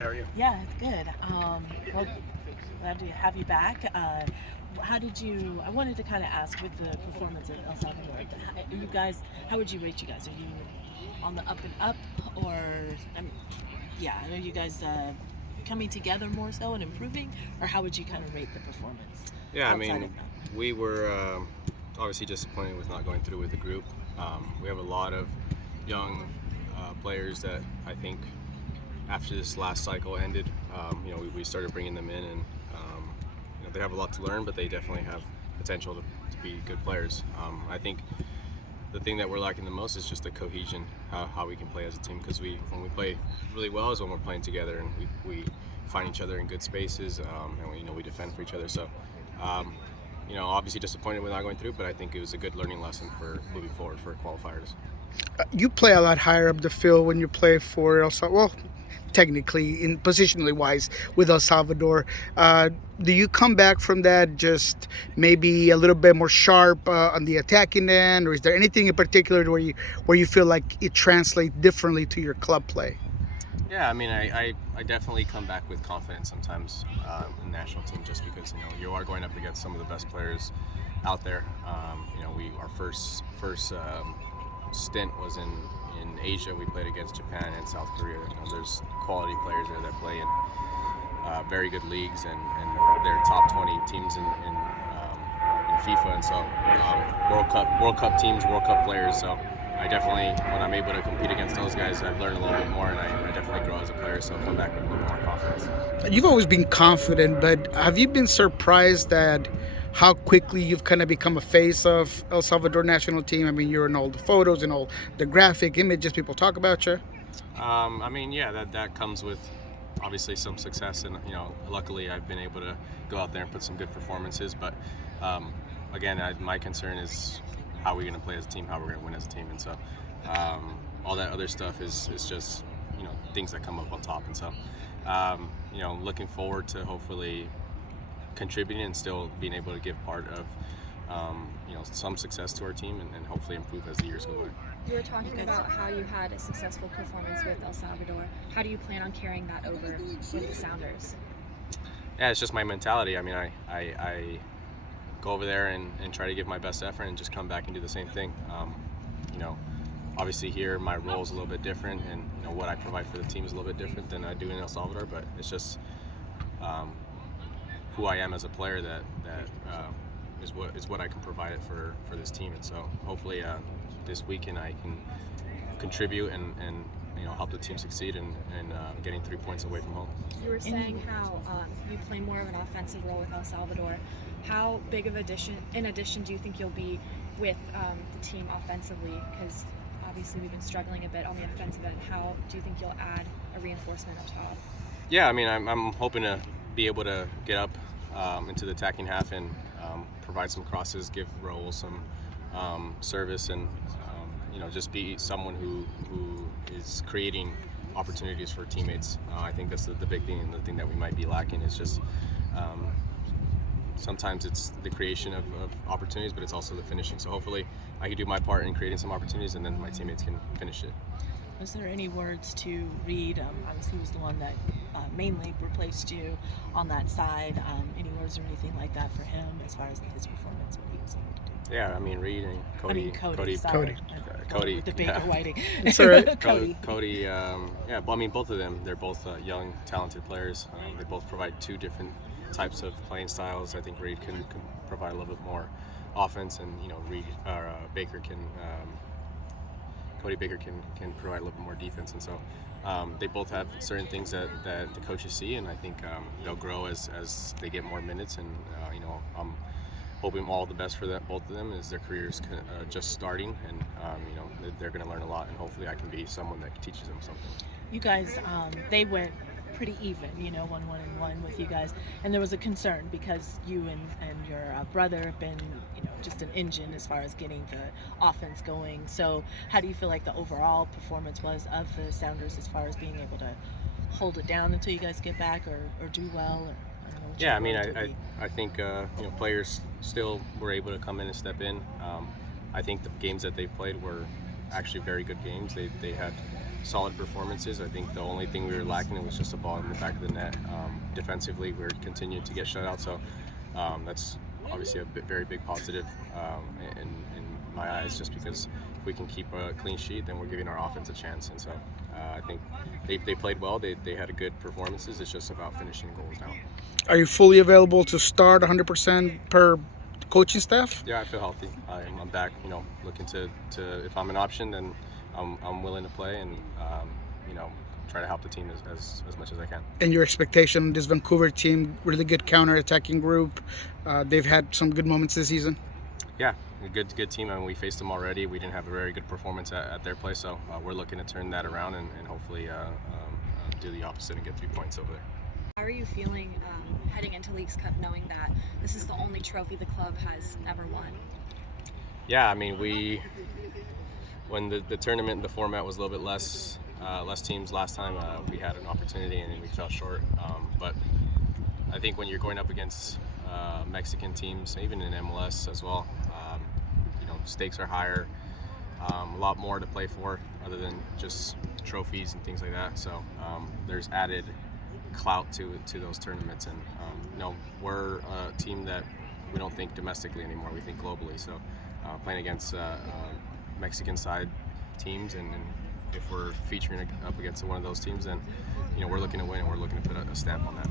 How are you? Yeah, it's good. Well, glad to have you back. How did you? I wanted to kind of ask with the performance of El Salvador. You guys, how would you rate you guys? Are you on the up and up, or yeah? Are you guys coming together more so and improving, or how would you kind of rate the performance Yeah, I outside mean, of that? we were obviously disappointed with not going through with the group. We have a lot of young players that I think after this last cycle ended, we started bringing them in, and they have a lot to learn, but they definitely have potential to be good players. I think the thing that we're lacking the most is just the cohesion, how we can play as a team. Because when we play really well is when we're playing together and we find each other in good spaces, and we defend for each other. So, obviously disappointed with not going through, but I think it was a good learning lesson for moving forward for qualifiers. You play a lot higher up the field when you play for El Salvador. Well, technically, in positionally wise, with El Salvador. Uh, do you come back from that just maybe a little bit more sharp on the attacking end, or is there anything in particular where you feel like it translates differently to your club play? Yeah, I mean, I definitely come back with confidence sometimes in the national team just because you are going up against some of the best players out there. We our first stint was in Asia. We played against Japan and South Korea. There's quality players there that play in very good leagues, and they're top 20 teams in FIFA, and so World Cup teams, World Cup players. So I definitely, when I'm able to compete against those guys, I've learned a little bit more, and I definitely grow as a player. So I'll come back with a little more confidence. You've always been confident, but have you been surprised at how quickly you've kind of become a face of El Salvador national team? I mean, you're in all the photos and all the graphic images people talk about you. I mean, yeah, that comes with obviously some success, and luckily I've been able to go out there and put some good performances. But again, my concern is how we're going to play as a team, how we're going to win as a team, and so all that other stuff is just things that come up on top, and so looking forward to hopefully contributing and still being able to give part of some success to our team, and hopefully improve as the years go by. You were talking about how you had a successful performance with El Salvador. How do you plan on carrying that over with the Sounders? Yeah, it's just my mentality. I mean, I go over there and try to give my best effort and just come back and do the same thing. You know, Obviously here my role is a little bit different, and what I provide for the team is a little bit different than I do in El Salvador. But it's just who I am as a player is what I can provide it for this team. And so hopefully this weekend I can contribute and help the team succeed and getting 3 points away from home. You were saying how you play more of an offensive role with El Salvador. How big of in addition do you think you'll be with the team offensively? Because obviously we've been struggling a bit on the offensive end. How do you think you'll add a reinforcement up top? Yeah, I mean, I'm hoping to be able to get up into the attacking half and provide some crosses, give Raul some service, and just be someone who is creating opportunities for teammates. I think that's the big thing, and the thing that we might be lacking is just sometimes it's the creation of opportunities, but it's also the finishing. So hopefully I can do my part in creating some opportunities, and then my teammates can finish it. Was there any words to Reed? Obviously, he was the one that mainly replaced you on that side. Any words or anything like that for him as far as his performance? What he was able to do? Yeah, I mean, Reed and Cody. Cody. Sorry. Cody. With the Baker Yeah. Whiting. It's all right. Cody, yeah, well, I mean, both of them, they're both young, talented players. They both provide two different types of playing styles. I think Reed can provide a little bit more offense, and Baker can. Cody Baker can provide a little bit more defense, and so they both have certain things that the coaches see, and I think they'll grow as they get more minutes. And I'm hoping all the best for both of them as their careers just starting, and they're going to learn a lot, and hopefully I can be someone that teaches them something. You guys, they went pretty even, 1-1-1 with you guys, and there was a concern because you and your brother have been, just an engine as far as getting the offense going. So how do you feel like the overall performance was of the Sounders as far as being able to hold it down until you guys get back, or do well? Or, I don't know what Yeah, I your mean, words would be. I think players still were able to come in and step in. I think the games that they played were actually very good games. They had solid performances. I think the only thing we were lacking was just a ball in the back of the net. Defensively, we're continuing to get shut out, so that's obviously a very big positive in my eyes, just because if we can keep a clean sheet, then we're giving our offense a chance. And so I think they played well. They had a good performances. It's just about finishing goals now. Are you fully available to start 100% per coaching staff? Yeah, I feel healthy. I'm back. Looking to if I'm an option, then I'm willing to play and try to help the team as much as I can. And your expectation, this Vancouver team, really good counter-attacking group. They've had some good moments this season. Yeah, a good team, and we faced them already. We didn't have a very good performance at their place, so we're looking to turn that around and hopefully do the opposite and get 3 points over there. How are you feeling heading into Leagues Cup, knowing that this is the only trophy the club has ever won? Yeah, I mean, when the tournament, the format was a little bit less teams last time, we had an opportunity and we fell short. But I think when you're going up against Mexican teams, even in MLS as well, stakes are higher, a lot more to play for other than just trophies and things like that. So there's added clout to those tournaments, and we're a team that we don't think domestically anymore, we think globally. So playing against Mexican side teams, and if we're featuring up against one of those teams, then we're looking to win and we're looking to put a stamp on that.